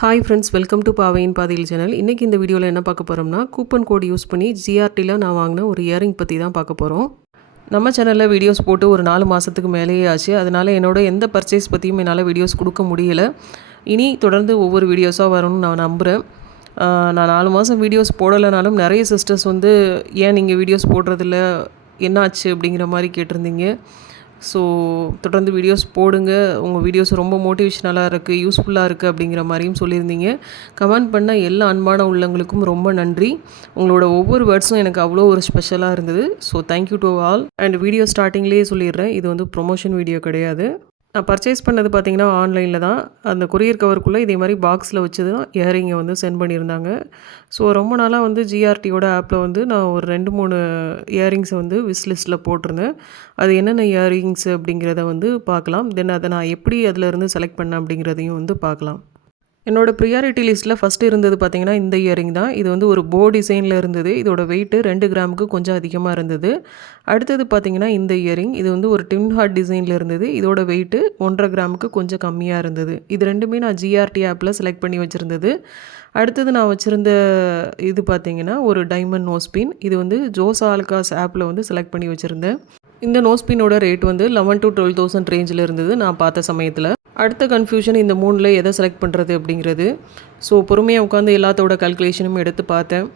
Hi friends, welcome to பாவையின் பாதையில் channel. இன்றைக்கி இந்த வீடியோவில் என்ன பார்க்க போகிறோம்னா, கூப்பன் கோட் யூஸ் பண்ணி ஜிஆர்டியில் நான் வாங்கின ஒரு இயரிங் பற்றி தான் பார்க்க போகிறோம். நம்ம சேனலில் வீடியோஸ் போட்டு ஒரு 4 மாதத்துக்கு மேலேயே ஆச்சு. அதனால் என்னோட எந்த பர்ச்சேஸ் பற்றியும் என்னால் வீடியோஸ் கொடுக்க முடியலை. இனி தொடர்ந்து ஒவ்வொரு வீடியோஸாக வரும்னு நான் நம்புகிறேன். நான் 4 மாதம் வீடியோஸ் போடலைனாலும் நிறைய சிஸ்டர்ஸ் வந்து ஏன் நீங்கள் வீடியோஸ் போடுறதில்ல, என்னாச்சு அப்படிங்கிற மாதிரி கேட்டிருந்தீங்க. ஸோ தொடர்ந்து வீடியோஸ் போடுங்க, உங்கள் வீடியோஸ் ரொம்ப மோட்டிவேஷ்னலாக இருக்குது, யூஸ்ஃபுல்லாக இருக்குது அப்படிங்கிற மாதிரியும் சொல்லியிருந்தீங்க. கமெண்ட் பண்ண எல்லா அன்பான உள்ளங்களுக்கும் ரொம்ப நன்றி. உங்களோட ஒவ்வொரு வேர்ட்ஸும் எனக்கு அவ்வளோ ஒரு ஸ்பெஷலாக இருந்தது. So thank you to all. And video ஸ்டார்டிங்லேயே சொல்லிடுறேன், இது வந்து ப்ரொமோஷன் வீடியோ கிடையாது. நான் பர்ச்சேஸ் பண்ணது பார்த்திங்கன்னா ஆன்லைனில் தான். அந்த கொரியர் கவருக்குள்ளே இதே மாதிரி பாக்ஸில் வச்சு தான் இயரிங்கை வந்து சென்ட் பண்ணியிருந்தாங்க. ஸோ ரொம்ப நாளாக வந்து ஜிஆர்டியோட ஆப்பில் வந்து நான் ஒரு 2-3 இயரிங்ஸை வந்து விஸ் லிஸ்ட்டில் போட்டிருந்தேன். அது என்னென்ன இயரிங்ஸ் அப்படிங்கிறத வந்து பார்க்கலாம். தென் அதை நான் எப்படி அதிலேருந்து செலக்ட் பண்ணேன் அப்படிங்கிறதையும் வந்து பார்க்கலாம். என்னோடய ப்ரியாரிட்டி லிஸ்ட்டில் ஃபஸ்ட்டு இருந்தது பார்த்திங்கன்னா இந்த இயரிங் தான். இது வந்து ஒரு போ டிசைனில் இருந்தது. இதோட வெயிட்டு 2 கிராமுக்கு கொஞ்சம் அதிகமாக இருந்தது. அடுத்தது பார்த்திங்கன்னா இந்த இயரிங், இது வந்து ஒரு டின் ஹார்ட் டிசைனில் இருந்தது. இதோட வெயிட்டு 1.5 கிராமுக்கு கொஞ்சம் கம்மியாக இருந்தது. இது ரெண்டுமே நான் ஜிஆர்டி ஆப்பில் செலக்ட் பண்ணி வச்சுருந்தது. அடுத்தது நான் வச்சுருந்த இது பார்த்திங்கன்னா ஒரு டைமண்ட் நோஸ்பின். இது வந்து ஜோஸ் ஆல்காஸ் ஆப்பில் வந்து செலக்ட் பண்ணி வச்சுருந்தேன். இந்த நோஸ்பினோட ரேட் வந்து 11,000 to 12,000 ரேஞ்சில் இருந்தது நான் பார்த்த சமயத்தில். அடுத்த கன்ஃபியூஷன் இந்த 3ல் எதை செலக்ட் பண்ணுறது அப்படிங்கிறது. ஸோ பொறுமையாக உட்காந்து எல்லாத்தோட கால்குலேஷனும் எடுத்து பார்த்தேன்.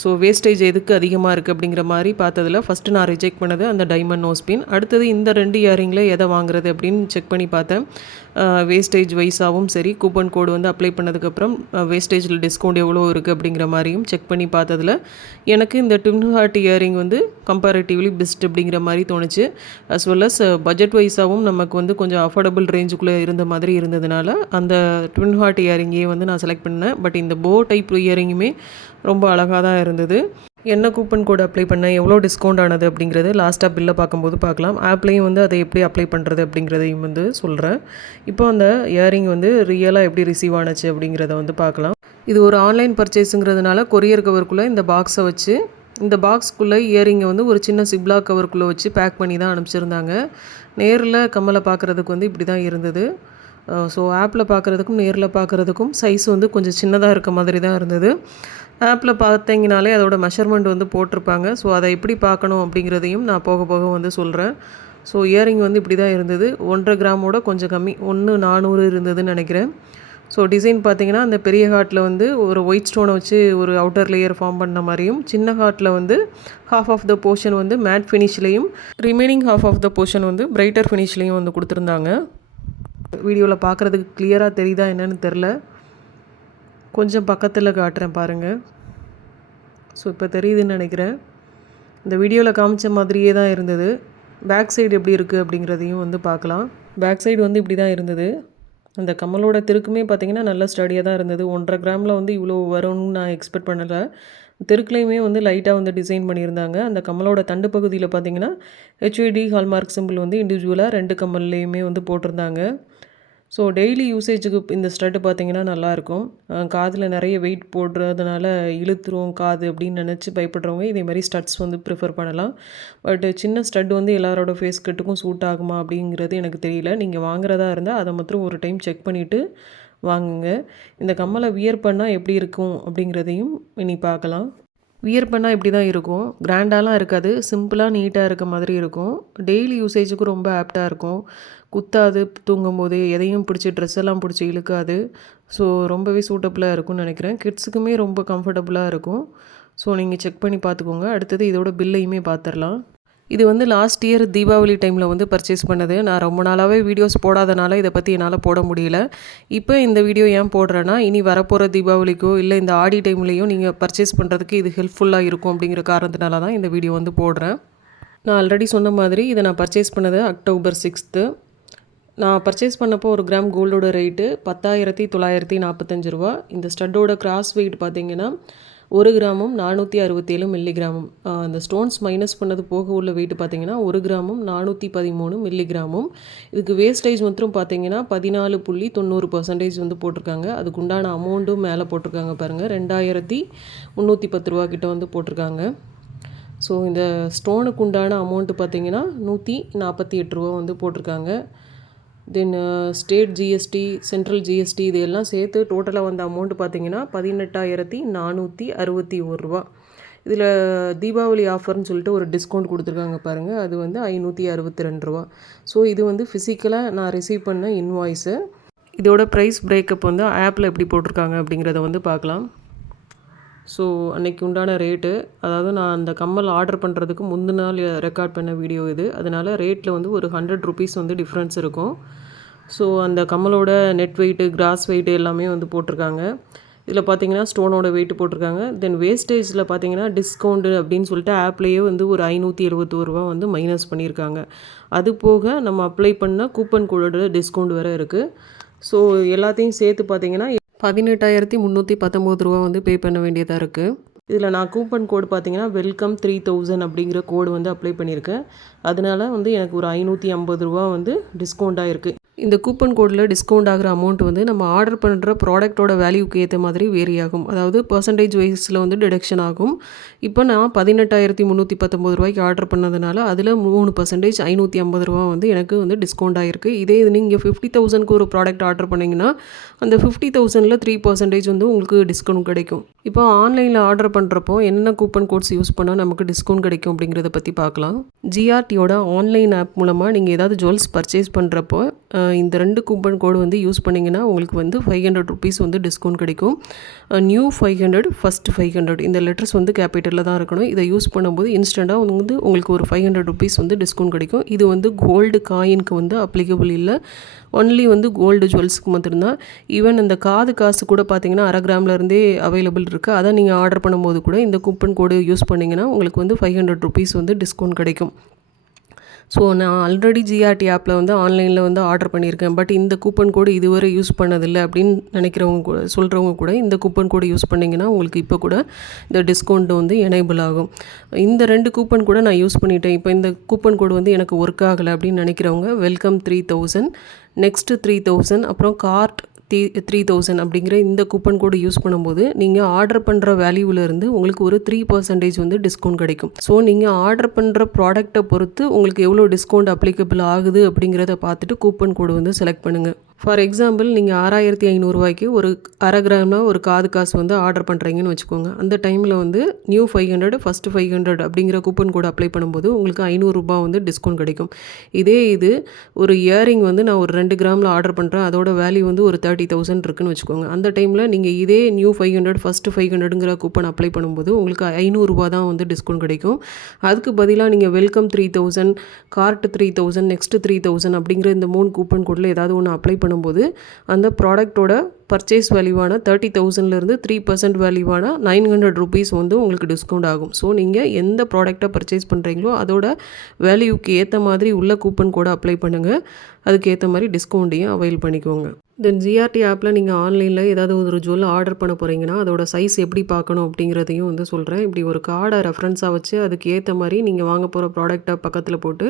ஸோ வேஸ்டேஜ் எதுக்கு அதிகமாக இருக்குது அப்படிங்கிற மாதிரி பார்த்ததில் ஃபஸ்ட்டு நான் ரிஜெக்ட் பண்ணது அந்த டைமண்ட் நோஸ்பின். அடுத்தது இந்த 2 இயரிங்கில் எதை வாங்குறது அப்படின்னு செக் பண்ணி பார்த்தேன். வேஸ்டேஜ் வைஸாகவும் சரி, கூப்பன் கோடு வந்து அப்ளை பண்ணதுக்கப்புறம் வேஸ்டேஜில் டிஸ்கவுண்ட் எவ்வளோ இருக்குது அப்படிங்கிற மாதிரியும் செக் பண்ணி பார்த்ததில் எனக்கு இந்த டின் ஹார்ட் இயரிங் வந்து கம்பேரிட்டிவ்லி பெஸ்ட் அப்படிங்கிற மாதிரி தோணுச்சு. அஸ் வெல் அஸ் பட்ஜெட் வைஸாகவும் நமக்கு வந்து கொஞ்சம் அஃபோர்டபுள் ரேஞ்சுக்குள்ளே இருந்த மாதிரி இருந்ததுனால அந்த டின் ஹார்ட் இயரிங்கே வந்து நான் செலக்ட் பண்ணேன். பட் இந்த போ டைப் இயரிங்குமே ரொம்ப அழகாக தான் இருந்தது. என்ன கூப்பன் கோடு அப்ளை பண்ணேன், எவ்வளோ டிஸ்கவுண்ட் ஆனது அப்படிங்கிறது லாஸ்ட்டாக பில்லை பார்க்கும்போது பார்க்கலாம். ஆப்லேயும் வந்து அதை எப்படி அப்ளை பண்ணுறது அப்படிங்கிறதையும் வந்து சொல்கிறேன். இப்போ அந்த இயரிங் வந்து ரியலாக எப்படி ரிசீவ் ஆனச்சு அப்படிங்கிறத வந்து பார்க்கலாம். இது ஒரு ஆன்லைன் பர்ச்சேஸுங்கிறதுனால கொரியர் கவருக்குள்ளே இந்த பாக்ஸை வச்சு, இந்த பாக்ஸ்க்குள்ளே இயரிங்கை வந்து ஒரு சின்ன சிப்லாக் கவருக்குள்ளே வச்சு பேக் பண்ணி தான் அனுப்பிச்சிருந்தாங்க. நேரில் கம்மலை பார்க்குறதுக்கு வந்து இப்படி தான் இருந்தது. ஸோ ஆப்பில் பார்க்குறதுக்கும் நேரில் பார்க்குறதுக்கும் சைஸ் வந்து கொஞ்சம் சின்னதாக இருக்க மாதிரி தான் இருந்தது. ஆப்பில் பார்த்தீங்கனாலே அதோட மெஷர்மெண்ட் வந்து போட்டிருப்பாங்க. ஸோ அதை எப்படி பார்க்கணும் அப்படிங்கிறதையும் நான் போக போக வந்து சொல்கிறேன். ஸோ இயரிங் வந்து இப்படி தான் இருந்தது. 1.5 கிராமோட கொஞ்சம் கம்மி, 1,400 இருந்ததுன்னு நினைக்கிறேன். ஸோ டிசைன் பார்த்திங்கன்னா அந்த பெரிய ஹார்ட்டில் வந்து ஒரு ஒயிட் ஸ்டோனை வச்சு ஒரு அவுட்டர் லேயர் ஃபார்ம் பண்ண மாதிரியும், சின்ன ஹார்ட்டில் வந்து ஹாஃப் ஆஃப் த போர்ஷன் வந்து மேட் ஃபினிஷ்லேயும், remaining half of the portion வந்து பிரைட்டர் ஃபினிஷ்லேயும் வந்து கொடுத்துருந்தாங்க. வீடியோவில் பார்க்குறதுக்கு கிளியராக தெரியுதா என்னன்னு தெரில, கொஞ்சம் பக்கத்தில் காட்டுறேன் பாருங்கள். ஸோ இப்போ தெரியுதுன்னு நினைக்கிறேன். இந்த வீடியோவில் காமிச்ச மாதிரியே தான் இருந்தது. பேக் சைடு எப்படி இருக்குது அப்படிங்கிறதையும் வந்து பார்க்கலாம். பேக் சைடு வந்து இப்படி தான் இருந்தது. அந்த கம்மலோட திருக்குமே பார்த்திங்கன்னா நல்ல ஸ்டடியாக தான் இருந்தது. 1.5 கிராமில் வந்து இவ்வளோ வரும்னு நான் எக்ஸ்பெக்ட் பண்ணலை. திருக்குலையுமே வந்து லைட்டாக வந்து டிசைன் பண்ணியிருந்தாங்க. அந்த கம்மலோட தண்டு பகுதியில் பார்த்திங்கன்னா HUD ஹால்மார்க் சிம்பிள் வந்து இண்டிவிஜுவலாக 2 கம்மல்லையுமே வந்து போட்டிருந்தாங்க. ஸோ டெய்லி யூசேஜுக்கு இந்த ஸ்டட்டு பார்த்திங்கன்னா நல்லாயிருக்கும். காதில் நிறைய வெயிட் போடுறதுனால இழுத்துரும் காது அப்படின்னு நினச்சி பயப்படுறவங்க இதே மாதிரி ஸ்டட்ஸ் வந்து ப்ரிஃபர் பண்ணலாம். பட் சின்ன ஸ்டட் வந்து எல்லாரோட ஃபேஸ் கட்டுக்கும் சூட் ஆகுமா அப்படிங்கிறது எனக்கு தெரியல. நீங்கள் வாங்குறதா இருந்தால் அதை மாத்திரம் ஒரு டைம் செக் பண்ணிவிட்டு வாங்குங்க. இந்த கம்மலை வியர் பண்ணால் எப்படி இருக்கும் அப்படிங்கிறதையும் இனி பார்க்கலாம். வியர் பண்ணால் இப்படி தான் இருக்கும். கிராண்டாலாம் இருக்காது, சிம்பிளாக நீட்டாக இருக்க மாதிரி இருக்கும். டெய்லி யூசேஜுக்கு ரொம்ப ஆப்டாக இருக்கும். குத்தாது, தூங்கும்போது எதையும் பிடிச்சி ட்ரெஸ் எல்லாம் பிடிச்சி இழுக்காது. ஸோ ரொம்பவே சூட்டபுளாக இருக்கும்னு நினைக்கிறேன். கிட்ஸுக்குமே ரொம்ப கம்ஃபர்டபுளாக இருக்கும். ஸோ நீங்கள் செக் பண்ணி பார்த்துக்கோங்க. அடுத்தது இதோட பில்லையுமே பார்த்துடலாம். இது வந்து லாஸ்ட் இயர் தீபாவளி டைமில் வந்து பர்ச்சேஸ் பண்ணது. நான் ரொம்ப நாளாகவே வீடியோஸ் போடாதனால இதை பற்றி என்னால் போட முடியல. இப்போ இந்த வீடியோ ஏன் போடுறேன்னா, இனி வரப்போகிற தீபாவளிக்கோ இல்லை இந்த ஆடி டைம்லேயும் நீங்கள் பர்ச்சேஸ் பண்ணுறதுக்கு இது ஹெல்ப்ஃபுல்லாக இருக்கும் அப்படிங்கிற காரணத்தினால தான் இந்த வீடியோ வந்து போடுறேன். நான் ஆல்ரெடி சொன்ன மாதிரி இதை நான் பர்ச்சேஸ் பண்ணது October 6. நான் பர்ச்சேஸ் பண்ணப்போ ஒரு கிராம் கோல்டோட ரேட்டு 10,945 ரூபா. இந்த ஸ்டட்டோட கிராஸ் வெயிட் பார்த்திங்கன்னா 1 கிராமும் 467 மில்லிகிராமும். அந்த ஸ்டோன்ஸ் மைனஸ் பண்ணது போக உள்ள வெயிட் பார்த்திங்கன்னா 1 கிராமும் 413 மில்லிகிராமும். இதுக்கு வேஸ்டேஜ் மட்டும் பார்த்திங்கன்னா 14.90% வந்து போட்டிருக்காங்க. அதுக்கு உண்டான அமௌண்ட்டும் மேலே போட்டிருக்காங்க பாருங்கள். 2,310 ரூபா கிட்ட வந்து போட்டிருக்காங்க. ஸோ இந்த ஸ்டோனுக்கு உண்டான அமௌண்ட்டு பார்த்திங்கன்னா 148 ரூபா வந்து போட்டிருக்காங்க. தென் ஸ்டேட் ஜிஎஸ்டி, சென்ட்ரல் ஜிஎஸ்டி இது எல்லாம் சேர்த்து டோட்டலாக வந்த அமௌண்ட் பார்த்தீங்கன்னா 18,461 ரூபா. இதில் தீபாவளி ஆஃபர்னு சொல்லிட்டு ஒரு டிஸ்கவுண்ட் கொடுத்துருக்காங்க பாருங்கள், அது வந்து 562 ரூபா. ஸோ இது வந்து ஃபிசிக்கலாக நான் ரிசீவ் பண்ண இன்வாய்ஸு. இதோட ப்ரைஸ் பிரேக்கப் வந்து ஆப்பில் எப்படி போட்டிருக்காங்க அப்படிங்கிறத வந்து பார்க்கலாம். ஸோ அன்றைக்கி உண்டான ரேட்டு, அதாவது நான் அந்த கம்மல் ஆர்டர் பண்ணுறதுக்கு முந்தின நாள் ரெக்கார்ட் பண்ண வீடியோ இது. அதனால் ரேட்டில் வந்து ஒரு 100 ருபீஸ் வந்து டிஃப்ரென்ஸ் இருக்கும். ஸோ அந்த கம்மலோட நெட் வெயிட்டு, கிராஸ் வெயிட்டு எல்லாமே வந்து போட்டிருக்காங்க. இதில் பார்த்தீங்கன்னா ஸ்டோனோட வெயிட் போட்டிருக்காங்க. தென் வேஸ்டேஜில் பார்த்தீங்கன்னா டிஸ்கவுண்ட்டு அப்படின்னு சொல்லிட்டு ஆப்லேயே வந்து ஒரு 571 ரூபா வந்து மைனஸ் பண்ணியிருக்காங்க. அது போக நம்ம அப்ளை பண்ண கூப்பன் கோடோட டிஸ்கவுண்ட் வேறு இருக்குது. ஸோ எல்லாத்தையும் சேர்த்து பார்த்தீங்கன்னா 18,319 ரூபா வந்து பே பண்ண வேண்டியதாக இருக்குது. இதில் நான் கூப்பன் கோடு பார்த்தீங்கன்னா வெல்கம் 3000 அப்படிங்கிற கோடு வந்து அப்ளை பண்ணியிருக்கேன். அதனால வந்து எனக்கு ஒரு 550 ரூபா வந்து டிஸ்கவுண்ட்டாக இருக்குது. இந்த கூப்பன் கோடில் டிஸ்கவுண்ட் ஆகிற அமௌண்ட் வந்து நம்ம ஆர்டர் பண்ணுற ப்ராடக்ட்டோட வேல்யூக்கு ஏற்ற மாதிரி வேரி ஆகும். அதாவது பர்சன்டேஜ் வைஸில் வந்து டிடக்ஷன் ஆகும். இப்போ நான் 18,319 ரூபாய்க்கு ஆர்டர் பண்ணதுனால அதில் 3% 550 ரூபா வந்து எனக்கு வந்து டிஸ்கவுண்ட் ஆகிருக்கு. இதே இது நீங்கள் 50,000க்கு ஒரு ப்ராடக்ட் ஆர்டர் பண்ணிங்கன்னா அந்த 50,000ல் 3% வந்து உங்களுக்கு டிஸ்கவுண்ட் கிடைக்கும். இப்போ ஆன்லைனில் ஆர்டர் பண்ணுறப்போ என்னென்ன கூப்பன் கோட்ஸ் யூஸ் பண்ணால் நமக்கு டிஸ்கவுண்ட் கிடைக்கும் அப்படிங்கிறத பற்றி பார்க்கலாம். ஜிஆர்டியோட ஆன்லைன் ஆப் மூலமாக நீங்கள் ஏதாவது ஜுவல்ஸ் பர்ச்சேஸ் பண்ணுறப்போ இந்த 2 கூப்பன் கோடு வந்து யூஸ் பண்ணிங்கன்னா உங்களுக்கு வந்து 500 ருபீஸ் வந்து டிஸ்கவுண்ட் கிடைக்கும். நியூ 500, ஃபஸ்ட் 500 இந்த லெட்டர்ஸ் வந்து கேபிட்டலில் தான் இருக்கணும். இதை யூஸ் பண்ணும்போது இன்ஸ்டண்ட்டாக வந்து உங்களுக்கு ஒரு 500 ருபீஸ் வந்து டிஸ்கவுண்ட் கிடைக்கும். இது வந்து கோல்டு காயினுக்கு வந்து அப்ளிகபிள் இல்லை, ஒன்லி வந்து கோல்டு ஜுவல்ஸுக்கு மட்டும்தான். ஈவன் அந்த காசு கூட பார்த்தீங்கன்னா 1/2 கிராம்லேருந்தே அவைலபிள் இருக்குது. அதை நீங்கள் ஆர்டர் பண்ணும்போது கூட இந்த கூப்பன் கோடு யூஸ் பண்ணிங்கன்னா உங்களுக்கு வந்து 500 ருபீஸ் வந்து டிஸ்கவுண்ட் கிடைக்கும். ஸோ நான் ஆல்ரெடி ஜிஆர்டி ஆப்பில் வந்து ஆன்லைனில் வந்து ஆர்டர் பண்ணியிருக்கேன். பட் இந்த கூப்பன் கோடு இதுவரை யூஸ் பண்ணதில்லை அப்படின்னு நினைக்கிறவங்க கூட, சொல்கிறவங்க கூட இந்த கூப்பன் கோடு யூஸ் பண்ணிங்கன்னா உங்களுக்கு இப்போ கூட இந்த டிஸ்கவுண்ட் வந்து எனேபிள் ஆகும். இந்த 2 கூப்பன் கூட நான் யூஸ் பண்ணிட்டேன். இப்போ இந்த கூப்பன் கோடு வந்து எனக்கு ஒர்க் ஆகலை அப்படின்னு நினைக்கிறவங்க வெல்கம் 3000, நெக்ஸ்ட்டு 3000, அப்புறம் கார்ட் 3000 அப்படிங்கிற இந்த கூப்பன் கோடு யூஸ் பண்ணும்போது நீங்கள் ஆர்டர் பண்ணுற வேல்யூவிலேருந்து உங்களுக்கு ஒரு 3% வந்து டிஸ்கவுண்ட் கிடைக்கும். ஸோ நீங்கள் ஆர்டர் பண்ணுற ப்ராடக்ட்டை பொறுத்து உங்களுக்கு எவ்வளோ டிஸ்கவுண்ட் அப்ளிகபிள் ஆகுது அப்படிங்கிறத பார்த்துட்டு கூப்பன் கோடு வந்து செலக்ட் பண்ணுங்கள். ஃபார் எக்ஸாம்பிள் நீங்கள் 6,500 ரூபாய்க்கு ஒரு 1/2 கிராமில் ஒரு காசு வந்து ஆர்டர் பண்ணுறீங்கன்னு வச்சுக்கோங்க. அந்த டைமில் வந்து நியூ 500, ஃபஸ்ட் 500 அப்படிங்கிற கூப்பன் கோடு அப்ளை பண்ணும்போது உங்களுக்கு 500 ரூபா வந்து டிஸ்கவுண்ட் கிடைக்கும். இதே இது ஒரு இயரிங் வந்து நான் ஒரு 2 கிராமில் ஆர்டர் பண்ணுறேன், அதோட வேல்யூ வந்து ஒரு 30,000 இருக்குன்னு வச்சுக்கோங்க. அந்த டைமில் நீங்கள் இதே நியூ 500, ஃபஸ்ட்டு 500ங்கிற கூப்பன் அப்ளை பண்ணும்போது உங்களுக்கு 500 ரூபா தான் வந்து டிஸ்கவுண்ட் கிடைக்கும். அதுக்கு பதிலாக நீங்கள் வெல்கம் 3000, கார்ட் 3000, நெக்ஸ்ட்டு 3000 அப்படிங்கிற இந்த 3 கூப்பன் கோடில் ஏதாவது ஒன்று அப்ளை பண்ணும்போது அந்த ப்ராடக்டோட பர்ச்சேஸ் வேல்யூவான 30,000லேருந்து 3% வேல்யூவான 900 ருபீஸ் வந்து உங்களுக்கு டிஸ்கவுண்ட் ஆகும். ஸோ நீங்கள் எந்த ப்ராடக்டை பர்ச்சேஸ் பண்ணுறீங்களோ அதோட வேல்யூக்கு ஏற்ற மாதிரி உள்ள கூப்பன் கோடை அப்ளை பண்ணுங்கள். அதுக்கேற்ற மாதிரி டிஸ்கவுண்ட்டையும் அவைல் பண்ணிக்கோங்க. தென் ஜிஆர்டி ஆப்பில் நீங்கள் ஆன்லைனில் ஏதாவது ஒரு ஜுவல் ஆர்டர் பண்ண போகிறீங்கன்னா அதோட சைஸ் எப்படி பார்க்கணும் அப்படிங்கிறதையும் வந்து சொல்கிறேன். இப்படி ஒரு கார்டை ரெஃபரன்ஸாக வச்சு அதுக்கு ஏற்ற மாதிரி நீங்கள் வாங்க போகிற ப்ராடக்டை பக்கத்தில் போட்டு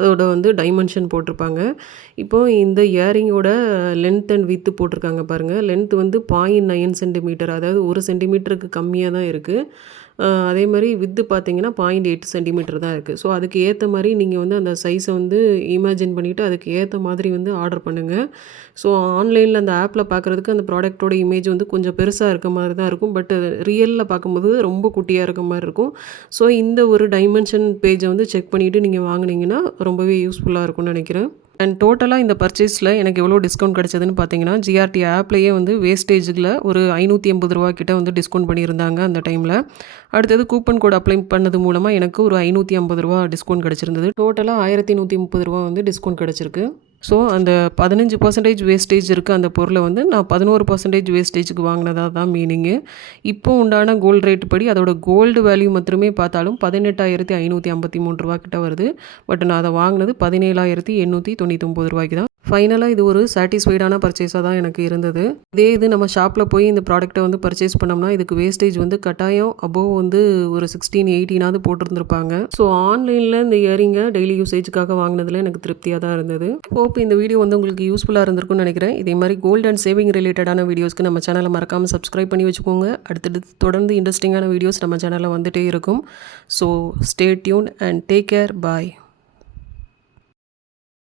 அதோட வந்து டைமென்ஷன் போட்டிருப்பாங்க. இப்போது இந்த இயரிங்கோட லென்த் அண்ட் வித்து போட்டிருக்காங்க பாருங்கள். லென்த் வந்து 0.9 சென்டிமீட்டர், அதாவது 1 சென்டிமீட்டருக்கு கம்மியாக தான் இருக்குது. அதே மாதிரி வித்து பார்த்தீங்கன்னா 0.8 சென்டிமீட்டர் தான் இருக்குது. ஸோ அதுக்கு ஏற்ற மாதிரி நீங்கள் வந்து அந்த சைஸை வந்து இமேஜின் பண்ணிவிட்டு அதுக்கு ஏற்ற மாதிரி வந்து ஆர்டர் பண்ணுங்கள். ஸோ ஆன்லைனில் அந்த ஆப்பில் பார்க்குறதுக்கு அந்த ப்ராடக்ட்டோட இமேஜ் வந்து கொஞ்சம் பெருசாக இருக்க மாதிரி தான் இருக்கும். பட் ரியலில் பார்க்கும்போது ரொம்ப குட்டியாக இருக்க மாதிரி இருக்கும். ஸோ இந்த ஒரு டைமென்ஷன் பேஜை வந்து செக் பண்ணிவிட்டு நீங்கள் வாங்கினீங்கன்னா ரொம்பவே யூஸ்ஃபுல்லாக இருக்கும்னு நினைக்கிறேன். அண்ட் டோட்டலாக இந்த பர்ச்சேஸில் எனக்கு எவ்வளோ டிஸ்கவுண்ட் கிடச்சதுன்னு பார்த்தீங்கன்னா ஜிஆர்டி ஆப்லேயே வந்து வேஸ்டேஜில் ஒரு 580 ரூபா கிட்ட வந்து டிஸ்கவுண்ட் பண்ணியிருந்தாங்க அந்த டைமில். அடுத்தது கூப்பன் கோட் அப்ளை பண்ணது மூலமாக எனக்கு ஒரு 550 ரூபா டிஸ்கவுண்ட் கிடச்சிருந்தது. டோட்டலாக 1,130 ரூபா வந்து டிஸ்கவுண்ட் கிடச்சிருக்கு. ஸோ அந்த 15% வேஸ்டேஜ் இருக்குது அந்த பொருளை வந்து நான் 11% வேஸ்டேஜுக்கு வாங்கினதா தான் மீனிங்கு. இப்போ உண்டான கோல்டு ரேட் படி அதோட கோல்டு வேல்யூ மட்டுமே பார்த்தாலும் 18,553 ரூபா கிட்ட வருது. பட் நான் அதை வாங்கினது 17,899 ரூபாய்க்கு தான். ஃபைனலாக இது ஒரு சாட்டிஸ்ஃபைடான பர்ச்சேஸாக தான் எனக்கு இருந்தது. இதே இது நம்ம ஷாப்பில் போய் இந்த ப்ராடக்ட்டை வந்து பர்ச்சேஸ் பண்ணோம்னா இதுக்கு வேஸ்டேஜ் வந்து கட்டாயம் அபோவ் வந்து ஒரு 16-18 போட்டிருந்துருப்பாங்க. ஸோ ஆன்லைனில் இந்த இயரிங்கை டெய்லி யூசேஜுக்காக வாங்கினதில் எனக்கு திருப்தியாக தான் இருந்தது. ஹோப் இந்த வீடியோ வந்து உங்களுக்கு யூஸ்ஃபுல்லாக இருந்திருக்கும்னு நினைக்கிறேன். இதே மாதிரி கோல்டு அண்ட் சேவிங் ரிலேட்டடான வீடியோஸ்க்கு நம்ம சேனலை மறக்காமல் சப்ஸ்கிரைப் பண்ணி வச்சுக்கோங்க. அடுத்தடுத்து தொடர்ந்து இன்ட்ரெஸ்டிங்கான வீடியோஸ் நம்ம சேனலில் வந்துகிட்டே இருக்கும். So stay tune and take care. Bye.